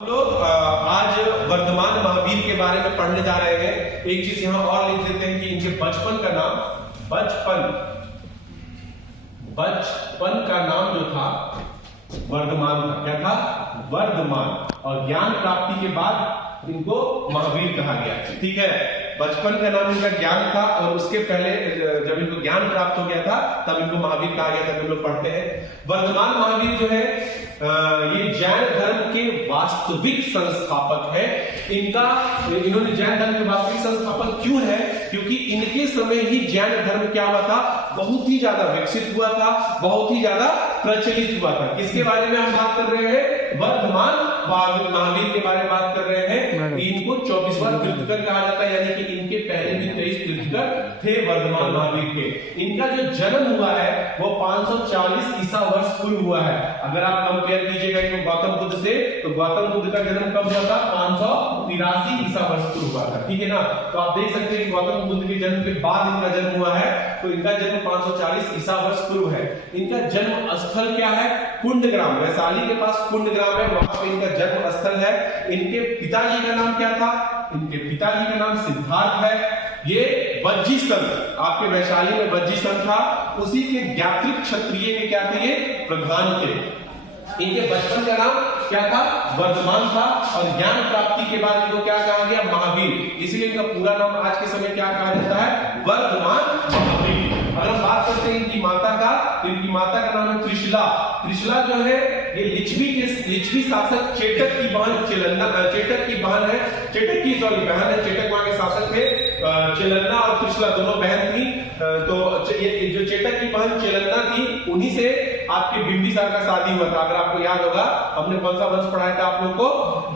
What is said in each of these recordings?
लोग आज वर्धमान महावीर के बारे में पढ़ने जा रहे हैं। एक चीज यहां और लिख देते हैं कि इनके बचपन का नाम जो था वर्धमान था। क्या था? वर्धमान। और ज्ञान प्राप्ति के बाद इनको महावीर कहा गया। ठीक है, बचपन का नाम इनका ज्ञान था और उसके पहले जब इनको ज्ञान प्राप्त हो गया था तब इनको महावीर कहा गया था। हम लोग पढ़ते हैं वर्धमान महावीर जो है ये जैन धर्म के वास्तविक संस्थापक है। इन्होंने जैन धर्म के वास्तविक संस्थापक क्यों है? क्योंकि इनके समय ही जैन धर्म क्या हुआ था? बहुत ही ज्यादा विकसित हुआ था, बहुत ही ज्यादा प्रचलित हुआ था। किसके बारे में हम बात कर रहे हैं? वर्धमान महावीर के बारे में बात कर रहे हैं। इनको 24वां तीर्थंकर कहा जाता है, यानी कि इनके पहले भी 23 तीर्थंकर थे वर्धमान महावीर के। इनका जो जन्म हुआ है वो 540 ईसा वर्ष पूर्व हुआ है। अगर आप कंपेयर कीजिएगा तो गौतम बुद्ध से, तो गौतम बुद्ध का जन्म कब हुआ था? 583 ईसा वर्ष पूर्व हुआ था। ठीक है ना? तो आप देख सकते हैं कि गौतम बुद्ध के जन्म के बाद इनका जन्म हुआ है, तो इनका जन्म 540 ईसा वर्ष पूर्व है। इनका जन्म स्थल क्या है? कुंडग्राम, वैशाली के पास कुंडग्राम है, वहां पे इनका जन्म स्थल है। इनके पिताजी का नाम क्या था? इनके पिताजी का नाम सिद्धार्थ है। ये वज्जी संघ, आपके वैशाली में वज्जी संघ था, उसी के ज्ञात्रिक क्षत्रिय के क्या थे? ये प्रधान थे। इनके बचपन का नाम क्या था? वर्धमान था। और ज्ञान प्राप्ति के बाद इनको क्या कहा गया? महावीर। इसलिए इनका पूरा नाम आज के समय क्या कहा जाता है? वर्धमान महावीर। अगर हम बात करते हैं इनकी माता का, तो इनकी माता का नाम है त्रिशला। त्रिशला जो है ये लिच्छवी शासक चेटक की बहन चेटक की बहन है, चेटक की बहन है। चेटक वहां के शासक थे। चेलन्ना और त्रिशला दोनों बहन थी। तो ये जो चेटक की बहन चेलन्ना थी, उन्हीं से आपके बिंबिसार का शादी हुआ था। अगर आपको याद होगा, हमने कौन सा वंश पढ़ाया था आप लोग को?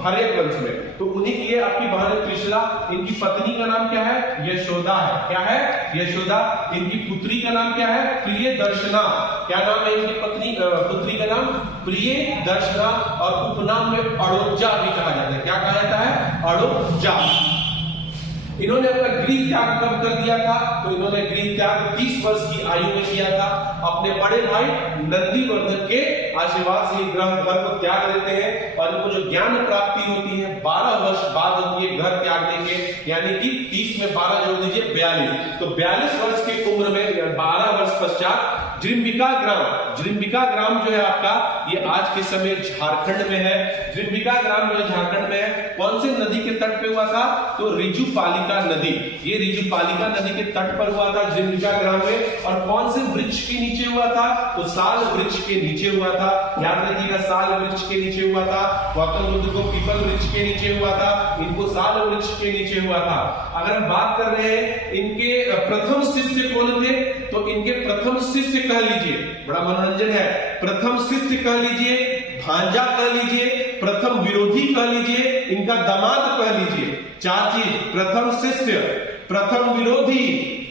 हर्यक वंश में। तो उन्हीं की आपकी बहन है त्रिशला। इनकी पत्नी का नाम क्या है? यशोदा है। क्या है? यशोदा। इनकी पुत्री का नाम क्या है? प्रियदर्शना। क्या नाम है इनकी पुत्री का नाम? प्रियदर्शना। और उपनाम में अड़ोजा भी कहा जाता है। क्या कहा जाता है? अड़ोजा। इन्होंने अपना गृह त्याग कब कर दिया था? तो इन्होंने गृह त्याग 30 वर्ष की आयु में किया था। अपने बड़े भाई नंदीवर्धन के आशीर्वाद से ग्रह घर को त्याग देते हैं। और इनको जो ज्ञान प्राप्ति होती है 12 वर्ष बाद होती है घर त्यागने के, यानी कि 30 में 12 जोड़ दीजिए 42। तो 42 वर्ष की उम्र में 12 वर्ष पश्चात जृंबिका ग्राम जो है आपका, ये आज के समय झारखंड में है। जृंबिका ग्राम जो है झारखंड में है। कौन से नदी के तट पे हुआ था? तो रिजुपालिका नदी। ये रिजुपालिका नदी के तट पर हुआ था जृंबिका ग्राम में। और कौन से वृक्ष के नीचे हुआ था? तो साल वृक्ष के नीचे हुआ था। याद रखिएगा, साल वृक्ष के नीचे हुआ था। गौतम बुद्ध को पीपल वृक्ष के नीचे हुआ था, इनको साल वृक्ष के नीचे हुआ था। अगर हम बात कर रहे हैं इनके प्रथम शिष्य कौन थे, तो इनके प्रथम शिष्य कह लीजिए, बड़ा मनोरंजन है, प्रथम शिष्य कह लीजिए, भांजा कह लीजिए, प्रथम विरोधी कह लीजिए, इनका दामाद कह लीजिए। 4 चीज, प्रथम शिष्य, प्रथम विरोधी,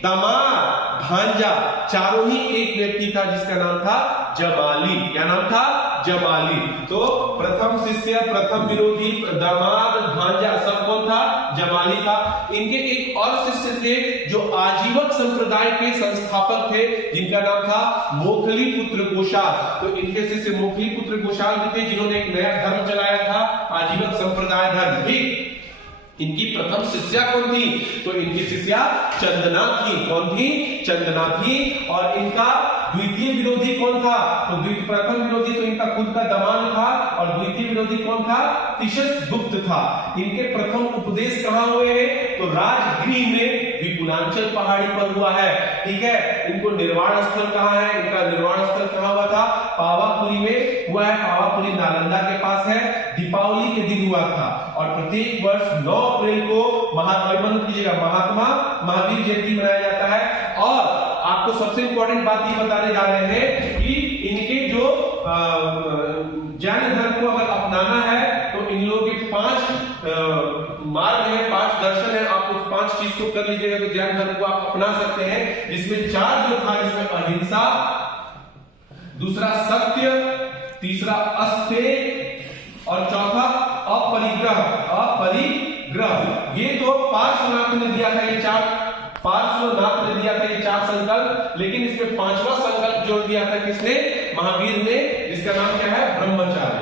दामाद, भांजा, चारों ही एक व्यक्ति था जिसका नाम था जमाली। क्या नाम था? जमाली। तो प्रथम शिष्य, प्रथम विरोधी, दामाद, भांजा, सब कौन था? जमाली था। इनके एक और शिष्य थे जो आजीवक संप्रदाय के संस्थापक थे, जिनका नाम था मोखली पुत्र गोशाल। तो इनके शिष्य मोखली पुत्र गोशाल भी थे, जिन्होंने एक नया धर्म चलाया था, आजीवक संप्रदाय धर्म। ठीक, इनकी प्रथम शिष्या कौन थी? तो इनकी शिष्या चंदना थी। कौन थी? चंदना थी। और इनका द्वितीय विरोधी कौन था? तो प्रथम विरोधी तो इनका खुद का दमान था, और द्वितीय विरोधी कौन था? तिशस गुप्त था। इनके प्रथम उपदेश कहां हुए हैं? तो राजगृह में विपुलांचल पहाड़ी पर हुआ है। ठीक है, इनको निर्वाण स्थल कहां है? इनका निर्वाण स्थल कहां हुआ था? पावापुरी में हुआ है। पावापुरी नालंदा के पास है। दीपावली के दिन हुआ था। और प्रत्येक वर्ष 9 अप्रैल को महात्मा महावीर जयंती मनाया जाता है। और आपको सबसे इंपॉर्टेंट बात ये बताने जा रहे हैं कि इनके जो जैन धर्म को अगर अपनाना है तो इन लोगों के 5 मार्ग है, 5 दर्शन है। आप उस 5 चीज को कर लीजिएगा तो जैन धर्म को आप अपना सकते हैं। जिसमें 4 जो था, इसमें अहिंसा, दूसरा सत्य, तीसरा अस्तेय और चौथा अपरिग्रह। ये तो पार्श्वनाथ ने दिया था, ये 4 पार्श्वनाथ ने दिया था ये 4 संकल्प। लेकिन इसमें 5वां संकल्प जोड़ दिया था किसने? महावीर ने, जिसका नाम क्या है? ब्रह्मचार्य।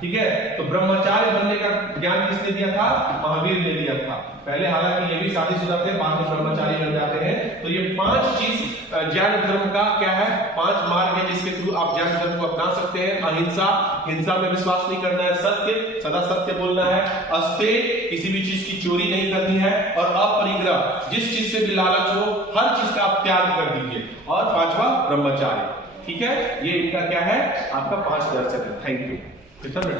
ठीक है। तो ब्रह्मचार्य बनने का ज्ञान किसने दिया था? महावीर ने दिया था। पहले हालांकि ये भी शादीशुदा थे, बाद में ब्रह्मचारी बन जाते हैं। तो ये 5 चीज ज्ञान धर्म का क्या है, 5 मार्ग है जिसके थ्रू आप ज्ञान धर्म को अपना सकते हैं। अहिंसा, हिंसा में विश्वास नहीं करना है, सत्य, सदा सत्य बोलना है, अस्तेय, किसी भी चीज की चोरी नहीं करनी है, और अपरिग्रह, जिस चीज से भी लालच हो हर चीज का आप त्याग कर दीजिए, और 5वां ब्रह्मचार्य। ठीक है, ये इनका क्या है, आपका 5 दर्शन है। Thank you.